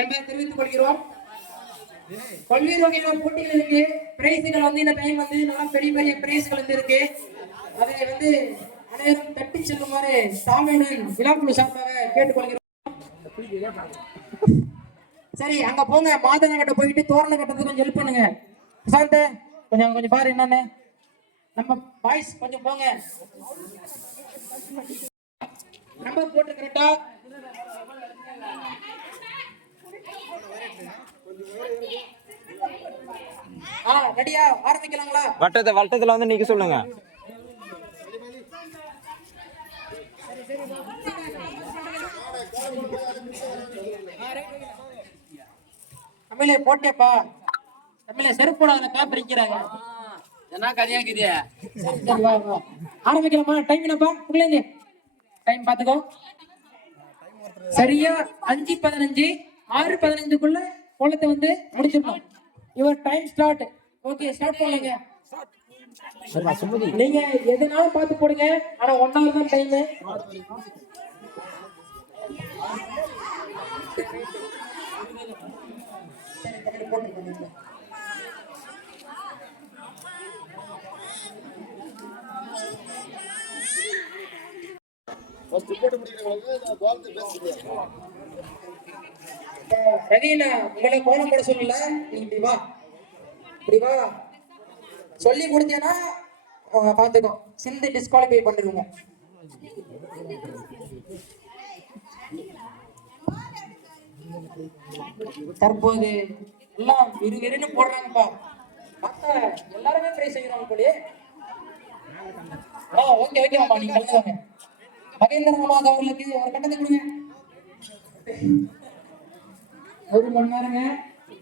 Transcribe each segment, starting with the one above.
என்பதை தெரிவித்துக் கொள்கிறோம்? பல்வேறு வகையான போட்டிகள் இருக்கு பிரைஸுகள் வந்து இந்த டைம் வந்து நல்லா பெரிய பெரிய பிரைஸ்கள் வந்து இருக்கு. அதை வந்து அனைவரும் தட்டி செல்லுமாறு சாமியுடன் விழாக்குழு சார்பாக கேட்டுக்கொள்கிறோம். சரி அங்க போங்க. மாதங்க கட்ட போயிட்டு தோரண கட்டத்துக்கு கொஞ்சம் ஹெல்ப் பண்ணுங்க. பிரசாந்த் கொஞ்சம் கொஞ்சம் பாரு என்னன்னு. நம்ம பாய்ஸ் கொஞ்சம் போங்க. நம்பர் போட்டு கரெக்டா ரெடியா? ஆரம்பிக்கலாங்களா? வட்டத்தை வட்டத்துல வந்து நிக்க சொல்லுங்க. தமிழே போட்டேப்பா தமிழே செருப்பு போடாத பேப்பர் பிரிக்கிறாங்க என்ன கதையாக்குது சரி சரி வா வா. ஆரம்பிக்கலாமா? டைம் என்னப்பா? உங்களே டைம் பாத்துக்கோ. சரியா? அஞ்சு பதினஞ்சு. ஆறு பதினஞ்சுக்குள்ள கோலத்தை வந்து முடிச்சிருக்கோம். Your time start okay start பண்ணுங்க நீங்க எதுனாலும் பார்த்து போடுங்க. ஆனா ஒன் ஹவர் தான் டைம் ரவீனா உங்களை கோலம் போட சொல்லல. நீ இப்படி வா. இப்படி வா. சொல்லி கொடுத்தேன்னா அவங்க பார்த்துக்கோ. சிந்து டிஸ்குவாலிஃபை பண்ணிருங்க தற்போது எல்லாம் விறு விறுன்னு போடுறாங்கப்பா. பார்த்தா எல்லாருமே ட்ரை செய்யறாங்க போலயே. ஆ ஓகே ஓகே மாமா நீங்க கலந்துவாங்க மகேந்திர மாமா அவர்களுக்கு ஒரு கட்டத்தை கொடுங்க. ஒரு மணி நேரங்க.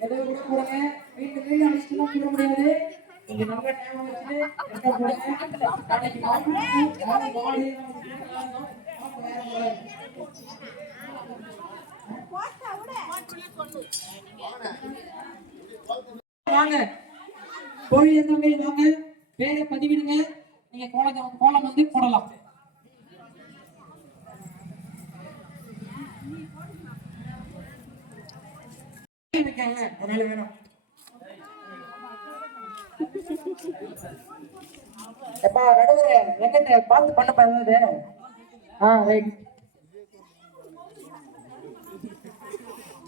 எதை கூட போடுங்க. வீட்டு வீடு அடிச்சுலாம் போட முடியாது. நீங்க நல்ல டைம் போடுங்க. நாளைக்கு வாங்க கோழி வாங்க. பேரை பதிவிடுங்க. நீங்க கோலம் கோலம் வந்து இருக்காங்க. அதனால வேணும் எப்பா நடுவரே எங்கிட்ட பார்த்து பண்ண ஏதாவது ஆ ரைட்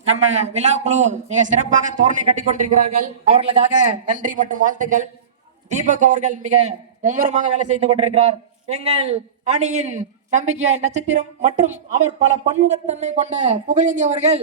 நம்ம விழா குழு மிக சிறப்பாக தோரணை கட்டி கொண்டிருக்கிறார்கள். அவர்களுக்காக நன்றி மற்றும் வாழ்த்துக்கள். தீபக் அவர்கள் மிக மும்முரமாக வேலை செய்து கொண்டிருக்கிறார். எங்கள் அணியின் நம்பிக்கையாய் நட்சத்திரம் மற்றும் அவர் பல பன்முகத்தன்மை கொண்ட புகழேந்தி அவர்கள்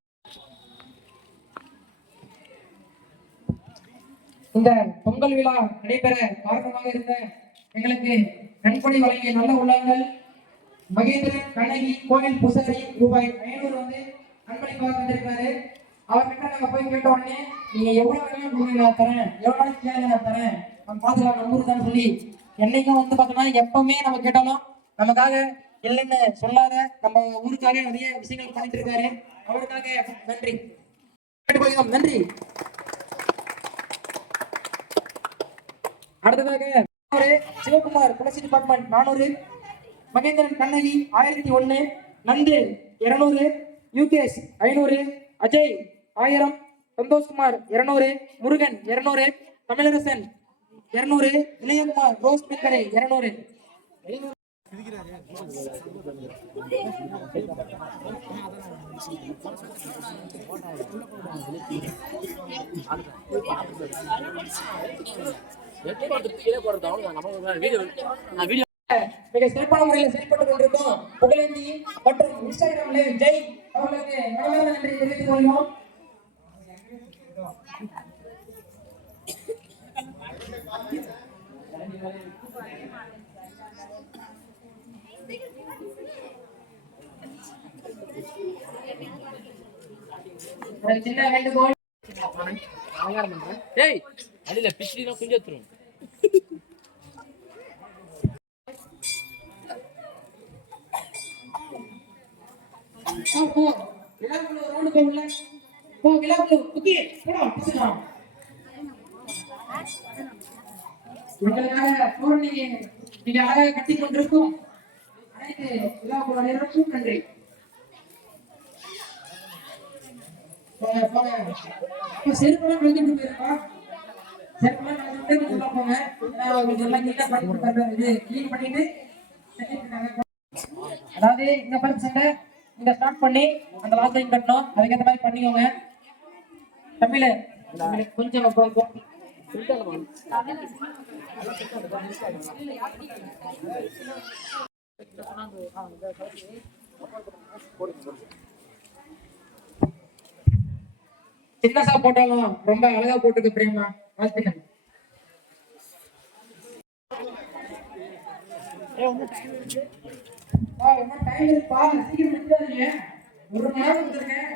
இந்த பொங்கல் விழா நடைபெற காரணமாக இருந்த எங்களுக்கு நன்கொடை வழங்கிய நல்ல உள்ளங்கள் மகேந்திரன் கண்ணகி கோவில் பூசாரி ரூபாய் ஐநூறு வந்து அன்பளிப்பாக வந்திருக்காரு அவர்கிட்ட நாங்க போய் கேட்ட உடனே நீங்க எவ்வளவு வேணாலும் கொடுங்க நான் தரேன். எவ்வளவு நாள் கேளுங்க நான் தரேன். நம்ம பாத்துக்கலாம் நம்பூர் தான் சொல்லி. என்னைக்கும் வந்து பாத்தோம்னா எப்பவுமே நம்ம கேட்டாலும் நமக்காக இல்லைன்னு சொல்லாத நம்ம ஊருக்காக நிறைய விஷயங்கள் பண்ணிட்டு இருக்காரு. அவருக்காக நன்றி. நன்றி. அடுத்ததாக சிவகுமார் புலசி டிபார்ட்மெண்ட் நானூறு மகேந்திரன் கண்ணகி ஆயிரத்தி ஒன்னு நண்டு இருநூறு யூகேஷ் ஐநூறு அஜய் ஆயிரம் சந்தோஷ்குமார் இருநூறு முருகன் இருநூறு தமிழரசன் இருநூறு இளையகுமார் ரோஸ் பிக்கரை இருநூறு. மிக சிறப்பான முறையில் செயல்பட்டுக் கொண்டிருக்கோம் புகழேந்தி மற்றும் இன்ஸ்டாகிராம்ல ஜெய் அவர்களுக்கு மனமார்ந்த நன்றி தெரிவித்துக் கொள்வோம் சின்ன வேண்டுகோள் ஏய் அதுல பிச்சினா கொஞ்சம் எடுத்துரும். உங்களுக்காக அழகாக கட்டி கொண்டிருக்கும். அனைத்து விழாக்குள்ள நேரத்துக்கும் நன்றி. செருப்பெல்லாம் விழுந்துட்டு போயிருப்பா அதாவது இந்த பருப்பு சண்டை இங்க ஸ்டார்ட் பண்ணி அந்த வாசலையும் கட்டணும். அதுக்கு அதுக்கேற்ற மாதிரி பண்ணிக்கோங்க. தமிழ் கொஞ்சம் சின்னசா போட்டாலும் ரொம்ப அழகா போட்டுருக்கு பிரேமா வாழ்த்துக்கள் சீக்கிரம் ஒரு மணி நேரம் கொடுத்துருக்கேன்.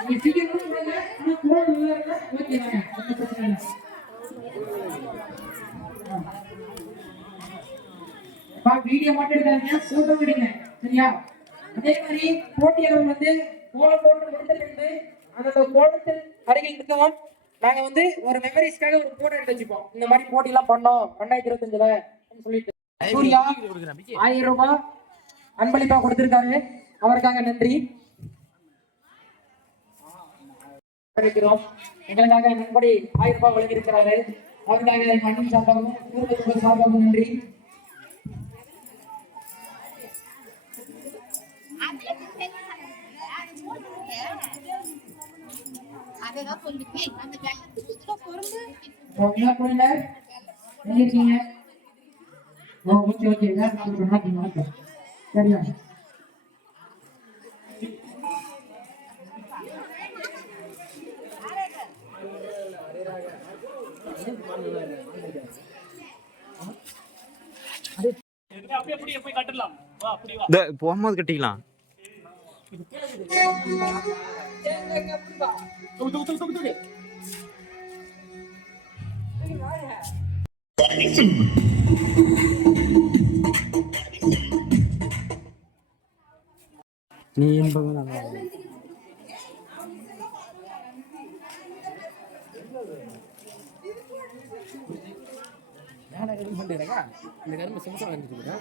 நீங்க சீக்கிரம் ஆனா இருந்தா தாங்க. பிரச்சனை இல்லை. வீடியோ மட்டும் எடுக்காதீங்க போட்டோ எடுங்க சரியா அதே மாதிரி போட்டியாளர் வந்து கோலம் போட்டு முடித்த பின்பு அந்த கோலத்தில் அருகில் இருக்கவும் நாங்க வந்து ஒரு மெமரிஸ்க்காக ஒரு போட்டோ எடுத்து வச்சுப்போம். இந்த மாதிரி போட்டி எல்லாம் பண்ணோம். ரெண்டாயிரத்தி இருபத்தஞ்சுல சொல்லிட்டு. சூர்யா ஆயிரம் ரூபாய் அன்பளிப்பா கொடுத்திருக்காரு. அவருக்காக நன்றி. இருக்கிறோம் எங்களுக்காக நண்படி ஆயிரம் ரூபாய் வழங்கியிருக்கிறாரு. அவருக்காக என் அண்ணன் சார்பாகவும் குடும்பத்தினர் சார்பாகவும் நன்றி. புரியல எங்க இருக்கீங்க ஓ ஓகே ஓகே. சொன்னா நீங்க சரியா இந்த போகும்போது கட்டிக்கலாம் நீ என்பவன் என்னடா கரும்பு பண்ணிடுறா இந்த கரும்பு சிம்சம் வந்துட்டு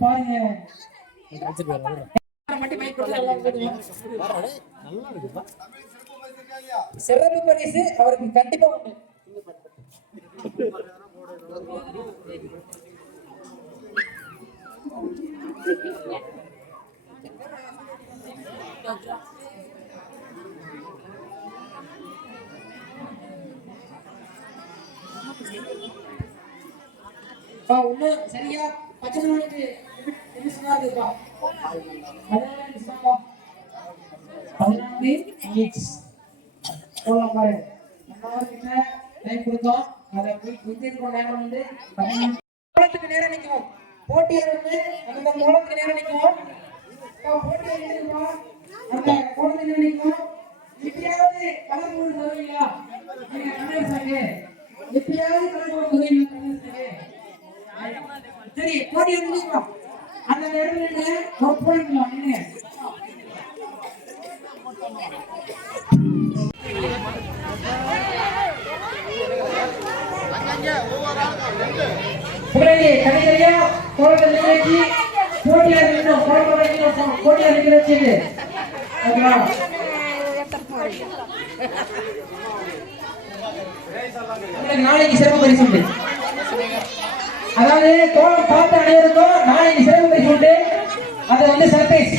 பாருங்க மட்டும் சிறப்பு பரிசு அவருக்கு கண்டிப்பா உண்டு. பா சரியா பச்சை நாளுக்கு நிமிஷமா இருக்குப்பா பதினாலு நிமிஷம்ப்பா பதினாலு மினிட்ஸ் போலாம் பாரு. டைம் கொடுத்தோம். அதை போய் நேரம் வந்து பதினாலு நேரம் நிற்கும் போட்டியாளர் வந்து அந்த கோலத்துக்கு நேரம் நிற்கும் போட்டியை நிற்குமா அந்த கோலத்துக்கு நிற்கும் எப்பயாவது கலர் போட்டு தருவீங்களா நீங்க கண்ணர் சாங்க. கலர் போட்டு சாங்க? சரி போட்டி எடுத்துக்கலாம் அந்த இடத்துல நின்னு ஒரு போயிடலாம் புகழேந்தி கடைசியா கோலத்தில் நிகழ்ச்சி போட்டியார் இன்னும் கோலத்தில் போட்டியார் நிகழ்ச்சி இது ஓகேவா நாளைக்கு சிறப்பு பரிசு உண்டு. அதாவது கோலம் பார்த்த அனைவருக்கும் நாளைக்கு சிறப்பு பரிசு உண்டு. அது வந்து சர்ப்ரைஸ்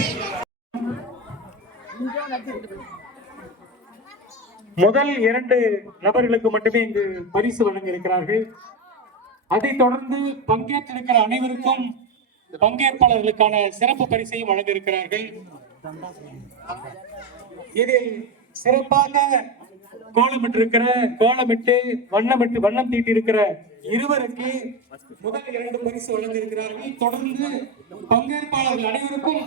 முதல் இரண்டு நபர்களுக்கு மட்டுமே இங்கு பரிசு வழங்க இருக்கிறார்கள் அதைத் தொடர்ந்து பங்கேற்றிருக்கிற அனைவருக்கும் பங்கேற்பாளர்களுக்கான சிறப்பு பரிசையும் வழங்க இருக்கிறார்கள் இதில் சிறப்பாக கோலமிட்டிருக்கிற கோலமிட்டு வண்ணமிட்டு வண்ணம் தீட்டியிருக்கிற இருவருக்கு முதல் இரண்டு பரிசு வழங்க இருக்கிறார்கள் தொடர்ந்து பங்கேற்பாளர்கள் அனைவருக்கும்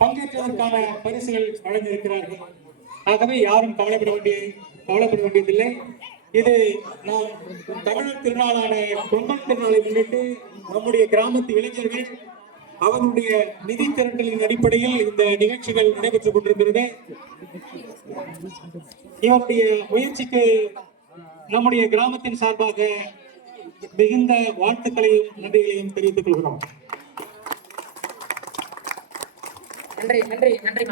பங்கேற்றதற்கான பரிசுகள் வழங்க இருக்கிறார்கள் ஆகவே யாரும் கவலைப்பட வேண்டிய கவலைப்பட வேண்டியதில்லை. இது நாம் தமிழர் திருநாளான பொங்கல் திருநாளை முன்னிட்டு நம்முடைய கிராமத்து இளைஞர்கள் அவருடைய நிதி திரட்டலின் அடிப்படையில் இந்த நிகழ்ச்சிகள் நடைபெற்றுக் கொண்டிருக்கிறது. இவருடைய முயற்சிக்கு நம்முடைய கிராமத்தின் சார்பாக மிகுந்த வாழ்த்துக்களையும் நன்றிகளையும் தெரிவித்துக் கொள்கிறோம். நன்றி நன்றி நன்றி